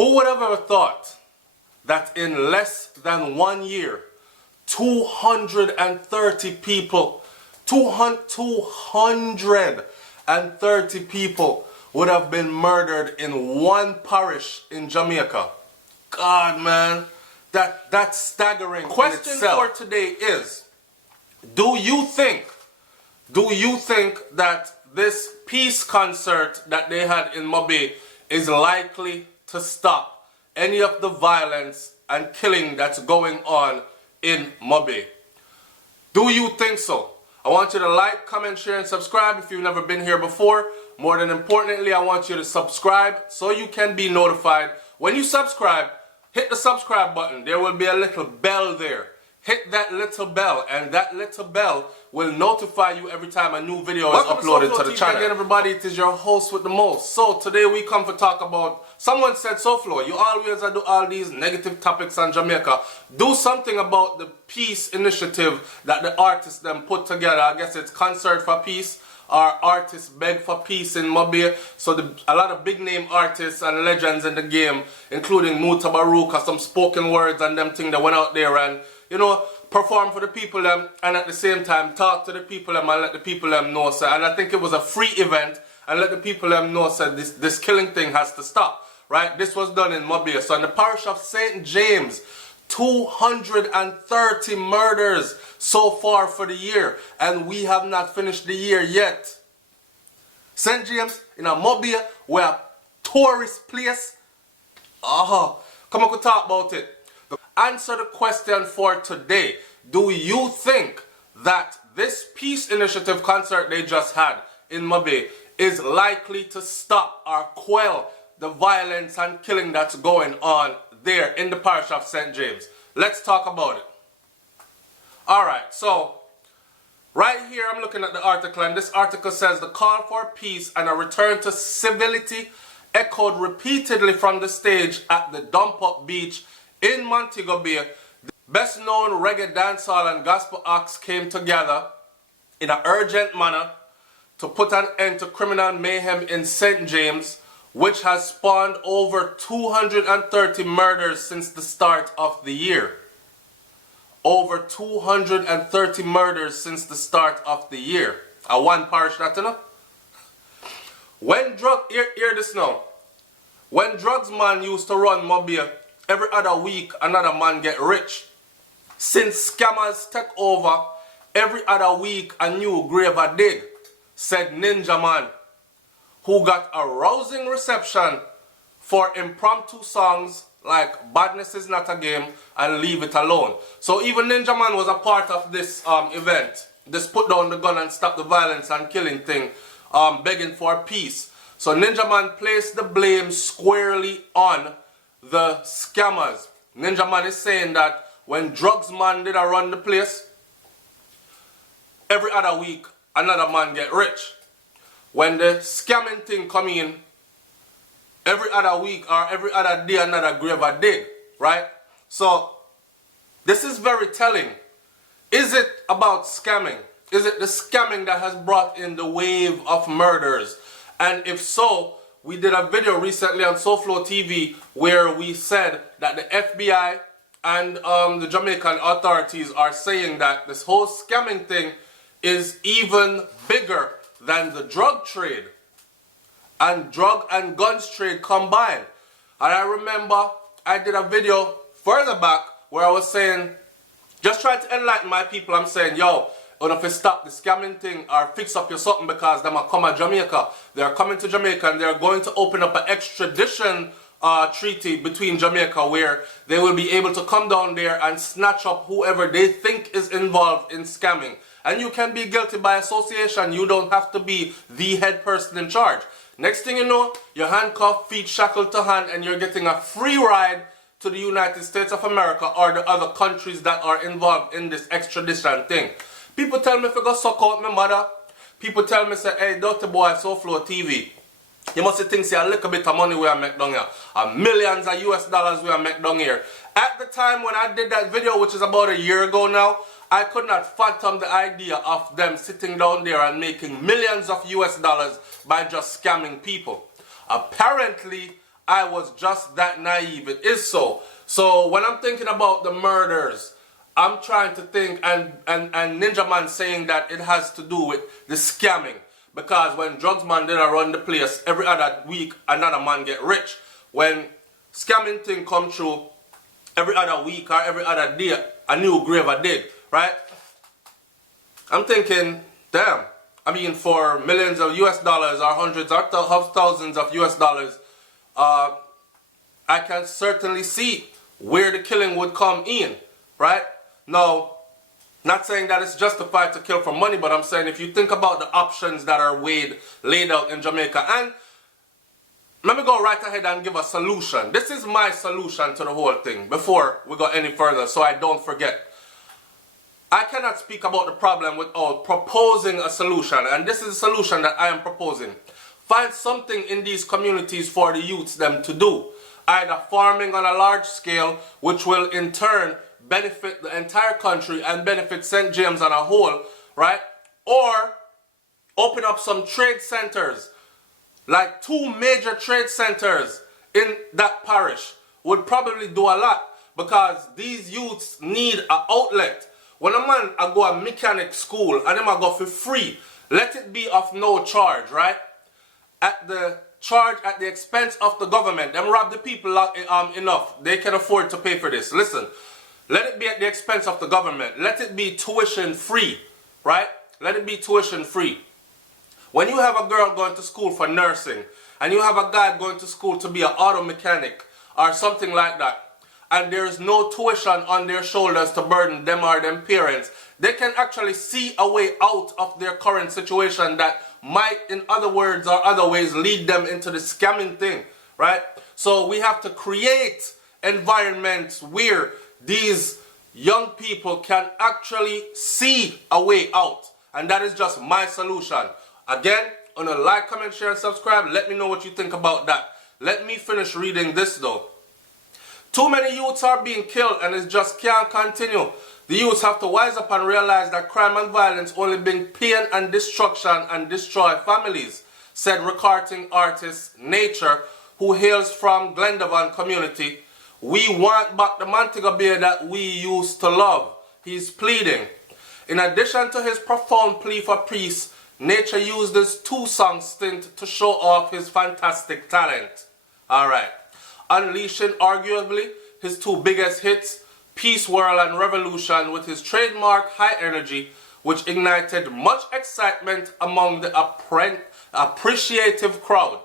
Who would have ever thought that in less than 1 year, 230 people, 230 people would have been murdered in one parish in Jamaica? God, man, that's staggering. Question for today is, do you think that this peace concert that they had in Mobay is likely to stop any of the violence and killing that's going on in Mobay? Do you think so? I want you to like, comment, share, and subscribe if you've never been here before. More than importantly, I want you to subscribe so you can be notified. When you subscribe, hit the subscribe button. There will be a little bell there. Hit that little bell, and that little bell will notify you every time a new video is uploaded to the channel. Again, everybody, it is your host with the most. So today we come to talk about, someone said, SoFlo, you always do all these negative topics on Jamaica. Do something about the peace initiative that the artists them put together. I guess it's Concert for Peace. Our artists beg for peace in Mobay. So a lot of big name artists and legends in the game, including Muta Baruka, some spoken words and them thing that went out there and, you know, perform for the people them, and at the same time talk to the people them and let the people them know. So, and I think it was a free event, and let the people them know so this killing thing has to stop. Right? This was done in Mobay. So in the parish of St. James, 230 murders so far for the year, and we have not finished the year yet. St. James in a Mobay, where a tourist place. Come on, we talk about it. Answer the question for today. Do you think that this peace initiative concert they just had in Mobay is likely to stop or quell the violence and killing that's going on there in the parish of St. James? Let's talk about it. Alright, so right here I'm looking at the article, and this article says the call for peace and a return to civility echoed repeatedly from the stage at the Dump Up Beach in Montego Bay. The best known reggae dancehall and gospel acts came together in an urgent manner to put an end to criminal mayhem in St. James, which has spawned over 230 murders since the start of the year. Over 230 murders since the start of the year. A one parish, that you know? Hear this now. When drugs man used to run Mobay, every other week another man get rich. Since scammers take over, every other week a new grave a dig, said Ninja Man, who got a rousing reception for impromptu songs like Badness Is Not a Game and Leave It Alone. So even Ninja Man was a part of this event. This put down the gun and stop the violence and killing thing, begging for peace. So Ninja Man placed the blame squarely on the scammers. Ninja Man is saying that when drugs man did run the place, every other week another man get rich. When the scamming thing come in, every other week or every other day another grave a dig, right? So this is very telling. Is it about scamming? Is it the scamming that has brought in the wave of murders? And if so, we did a video recently on SoFlo TV where we said that the FBI and the Jamaican authorities are saying that this whole scamming thing is even bigger than the drug trade and drug and guns trade combined. And I remember I did a video further back where I was saying, just try to enlighten my people. I'm saying, yo, if you stop the scamming thing or fix up your something, because them are coming to Jamaica. They're coming to Jamaica and they're going to open up an extradition treaty between Jamaica where they will be able to come down there and snatch up whoever they think is involved in scamming. And you can be guilty by association. You don't have to be the head person in charge. Next thing you know, you're handcuffed, feet shackled to hand, and you're getting a free ride to the United States of America or the other countries that are involved in this extradition thing. People tell me if I go suck out my mother. People tell me, say, hey, dirty boy, SoFlo TV. You must think say a little bit of money we are make down here. Millions of US dollars we are make down here. At the time when I did that video, which is about a year ago now, I could not fathom the idea of them sitting down there and making millions of US dollars by just scamming people. Apparently, I was just that naive. It is so. So when I'm thinking about the murders, I'm trying to think, and Ninja Man saying that it has to do with the scamming. Because when drugs man didn't run the place, every other week another man get rich. When scamming thing come true, every other week or every other day, a new grave a dig, right? I'm thinking, damn. I mean, for millions of US dollars or hundreds or thousands of US dollars, I can certainly see where the killing would come in, right? Now, not saying that it's justified to kill for money, but I'm saying if you think about the options that are laid out in Jamaica, and let me go right ahead and give a solution. This is my solution to the whole thing before we go any further, so I don't forget. I cannot speak about the problem without proposing a solution, and this is a solution that I am proposing. Find something in these communities for the youths them to do. Either farming on a large scale, which will in turn benefit the entire country and benefit St. James on a whole, right? Or open up some trade centers, like 2 major trade centers in that parish would probably do a lot, because these youths need an outlet. When a man I go a mechanic school and them I go for free, let it be of no charge, right? At the expense of the government. Them rob the people enough. They can afford to pay for this. Listen, let it be at the expense of the government. Let it be tuition free, right? Let it be tuition free. When you have a girl going to school for nursing, and you have a guy going to school to be an auto mechanic or something like that, and there is no tuition on their shoulders to burden them or them parents, they can actually see a way out of their current situation that might, in other words or other ways, lead them into the scamming thing, right? So we have to create environments where these young people can actually see a way out. And that is just my solution. Again, on a like, comment, share, and subscribe. Let me know what you think about that. Let me finish reading this though. Too many youths are being killed and it just can't continue. The youths have to wise up and realize that crime and violence only bring pain and destruction and destroy families, said recording artist Nature, who hails from Glendovan community. We want back the Montego Bay that we used to love, he's pleading. In addition to his profound plea for peace, Nature used his 2-song stint to show off his fantastic talent. Alright. Unleashing arguably his 2 biggest hits, Peace World and Revolution, with his trademark high energy, which ignited much excitement among the appreciative crowd.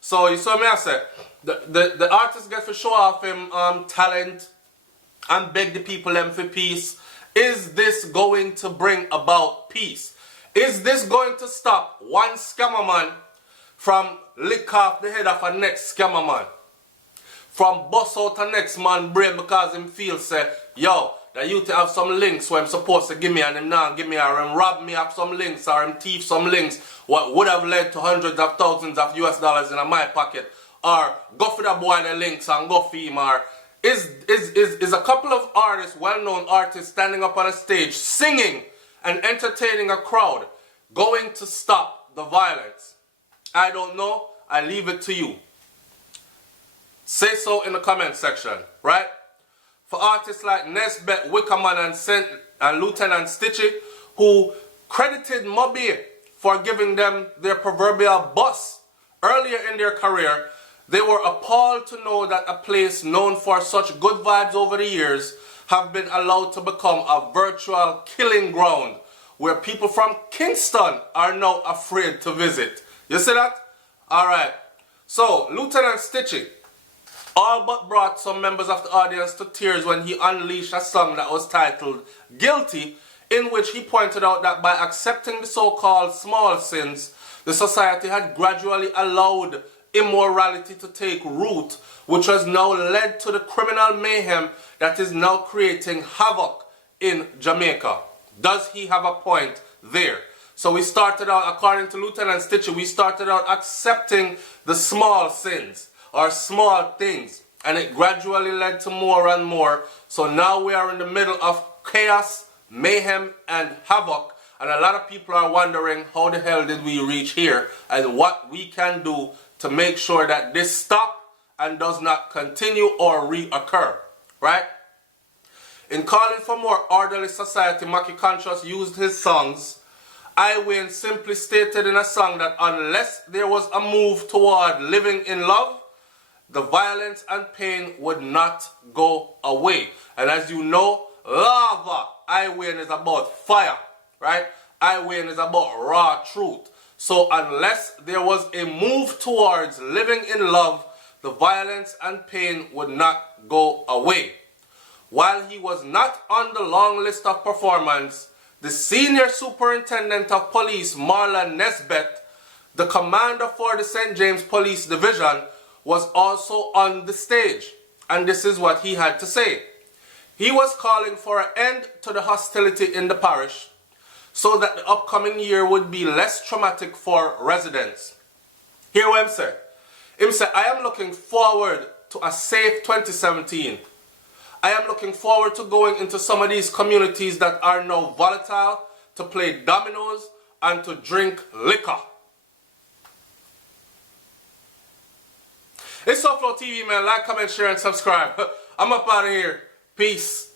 So you saw me I said, the artist gets to show off him talent and beg the people them for peace. Is this going to bring about peace? Is this going to stop one scammer man from lick off the head of a next scammer man? From bust out a next man brain because him feel say, yo, that you to have some links where I'm supposed to give me and him now give me, or him rob me of some links, or him thief some links, what would have led to hundreds of thousands of US dollars in my pocket, or go for the boy the links and go for him, or is a couple of artists, well-known artists, standing up on a stage singing and entertaining a crowd going to stop the violence? I don't know. I leave it to you. Say so in the comment section, right? For artists like Nesbeth, Wickerman, and Lieutenant Stitchy, who credited Moby for giving them their proverbial bus earlier in their career, they were appalled to know that a place known for such good vibes over the years have been allowed to become a virtual killing ground where people from Kingston are now afraid to visit. You see that? Alright. So, Lieutenant Stitchy all but brought some members of the audience to tears when he unleashed a song that was titled Guilty, in which he pointed out that by accepting the so-called small sins, the society had gradually allowed immorality to take root, which has now led to the criminal mayhem that is now creating havoc in Jamaica. Does he have a point there? So we started out, according to Lieutenant Stitchy, we started out accepting the small sins or small things, and it gradually led to more and more. So now we are in the middle of chaos, mayhem, and havoc, and a lot of people are wondering how the hell did we reach here and what we can do to make sure that this stop and does not continue or reoccur, right? In calling for more orderly society, Mackie Conscious used his songs. I Wayne simply stated in a song that unless there was a move toward living in love, the violence and pain would not go away. And as you know, lava, I Wayne is about fire, right? I Wayne is about raw truth. So unless there was a move towards living in love, the violence and pain would not go away. While he was not on the long list of performance, the senior superintendent of police, Marlon Nesbeth, the commander for the St. James Police Division, was also on the stage. And this is what he had to say. He was calling for an end to the hostility in the parish so that the upcoming year would be less traumatic for residents. Hear what him say. Him say, I am looking forward to a safe 2017. I am looking forward to going into some of these communities that are now volatile to play dominoes and to drink liquor. It's Softflow TV, man. Like, comment, share, and subscribe. I'm up out of here. Peace.